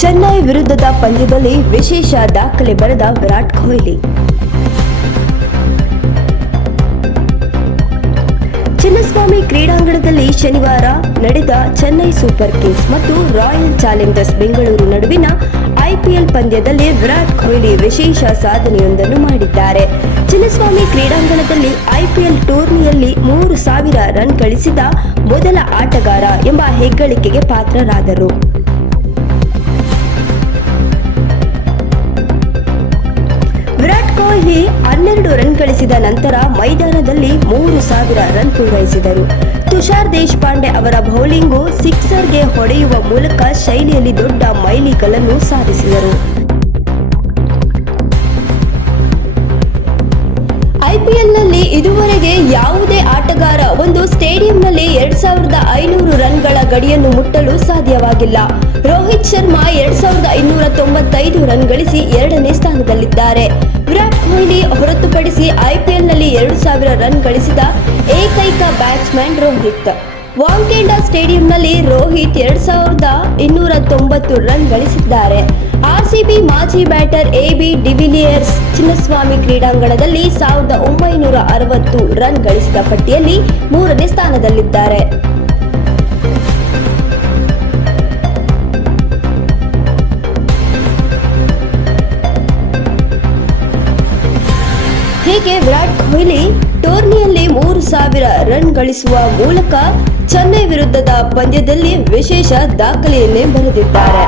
ಚೆನ್ನೈ ವಿರುದ್ಧದ ಪಂದ್ಯದಲ್ಲಿ ವಿಶೇಷ ದಾಖಲೆ ಬರೆದ ವಿರಾಟ್ ಕೊಹ್ಲಿ. ಚಿನ್ನಸ್ವಾಮಿ ಕ್ರೀಡಾಂಗಣದಲ್ಲಿ ಶನಿವಾರ ನಡೆದ ಚೆನ್ನೈ ಸೂಪರ್ ಕಿಂಗ್ಸ್ ಮತ್ತು ರಾಯಲ್ ಚಾಲೆಂಜರ್ಸ್ ಬೆಂಗಳೂರು ನಡುವಿನ ಐಪಿಎಲ್ ಪಂದ್ಯದಲ್ಲಿ ವಿರಾಟ್ ಕೊಹ್ಲಿ ವಿಶೇಷ ಸಾಧನೆಯೊಂದನ್ನು ಮಾಡಿದ್ದಾರೆ. ಚಿನ್ನಸ್ವಾಮಿ ಕ್ರೀಡಾಂಗಣದಲ್ಲಿ ಐಪಿಎಲ್ ಟೂರ್ನಿಯಲ್ಲಿ ಮೂರು ಸಾವಿರ ರನ್ ಗಳಿಸಿದ ಮೊದಲ ಆಟಗಾರ ಎಂಬ ಹೆಗ್ಗಳಿಕೆಗೆ ಪಾತ್ರರಾದರು. ಹನ್ನೆರಡು ರನ್ ಗಳಿಸಿದ ನಂತರ ಮೈದಾನದಲ್ಲಿ ಮೂರು ಸಾವಿರ ರನ್ ಪೂರೈಸಿದರು. ತುಷಾರ್ ದೇಶಪಾಂಡೆ ಅವರ ಬೌಲಿಂಗು ಸಿಕ್ಸರ್ಗೆ ಹೊಡೆಯುವ ಮೂಲಕ ಶೈಲಿಯಲ್ಲಿ ದೊಡ್ಡ ಮೈಲಿಗಲನ್ನು ಸಾಧಿಸಿದರು. ಐಪಿಎಲ್ನಲ್ಲಿ ಇದುವರೆಗೆ ಯಾವುದೇ ಆಟಗಾರ ಒಂದು ಸ್ಟೇಡಿಯಂನಲ್ಲಿ ಎರಡ್ ಸಾವಿರದ ಐನೂರು ರನ್ಗಳ ಗಡಿಯನ್ನು ಮುಟ್ಟಲು ಸಾಧ್ಯವಾಗಿಲ್ಲ. ರೋಹಿತ್ ಶರ್ಮಾ ಎರಡ್ ಸಾವಿರದ ಐನೂರ ತೊಂಬತ್ತೈದು ರನ್ ಗಳಿಸಿ ಎರಡನೇ ಸ್ಥಾನದಲ್ಲಿದ್ದಾರೆ. ಕೊಹ್ಲಿ ಹೊರತುಪಡಿಸಿ ಐಪಿಎಲ್ನಲ್ಲಿ ಎರಡು ಸಾವಿರ ರನ್ ಗಳಿಸಿದ ಏಕೈಕ ಬ್ಯಾಟ್ಸ್ಮನ್ ರೋಹಿತ್. ವಾಂಕೇಂಡಾ ಸ್ಟೇಡಿಯಂನಲ್ಲಿ ರೋಹಿತ್ ಎರಡ್ ಸಾವಿರದ ಇನ್ನೂರ ತೊಂಬತ್ತು ರನ್ ಗಳಿಸಿದ್ದಾರೆ. ಆರ್ಸಿಬಿ ಮಾಜಿ ಬ್ಯಾಟರ್ ಎಬಿ ಡಿವಿಲಿಯರ್ಸ್ ಚಿನ್ನಸ್ವಾಮಿ ಕ್ರೀಡಾಂಗಣದಲ್ಲಿ ಸಾವಿರದ ಒಂಬೈನೂರ ಅರವತ್ತು ರನ್ ಗಳಿಸಿದ ಪಟ್ಟಿಯಲ್ಲಿ ಮೂರನೇ ಸ್ಥಾನದಲ್ಲಿದ್ದಾರೆ. ಹೀಗೆ ವಿರಾಟ್ ಕೊಹ್ಲಿ ಟೂರ್ನಿಯಲ್ಲಿ ಮೂರು ಸಾವಿರ ರನ್ ಗಳಿಸುವ ಮೂಲಕ ಚೆನ್ನೈ ವಿರುದ್ಧದ ಪಂದ್ಯದಲ್ಲಿ ವಿಶೇಷ ದಾಖಲೆಯನ್ನೇ ಬರೆದಿದ್ದಾರೆ.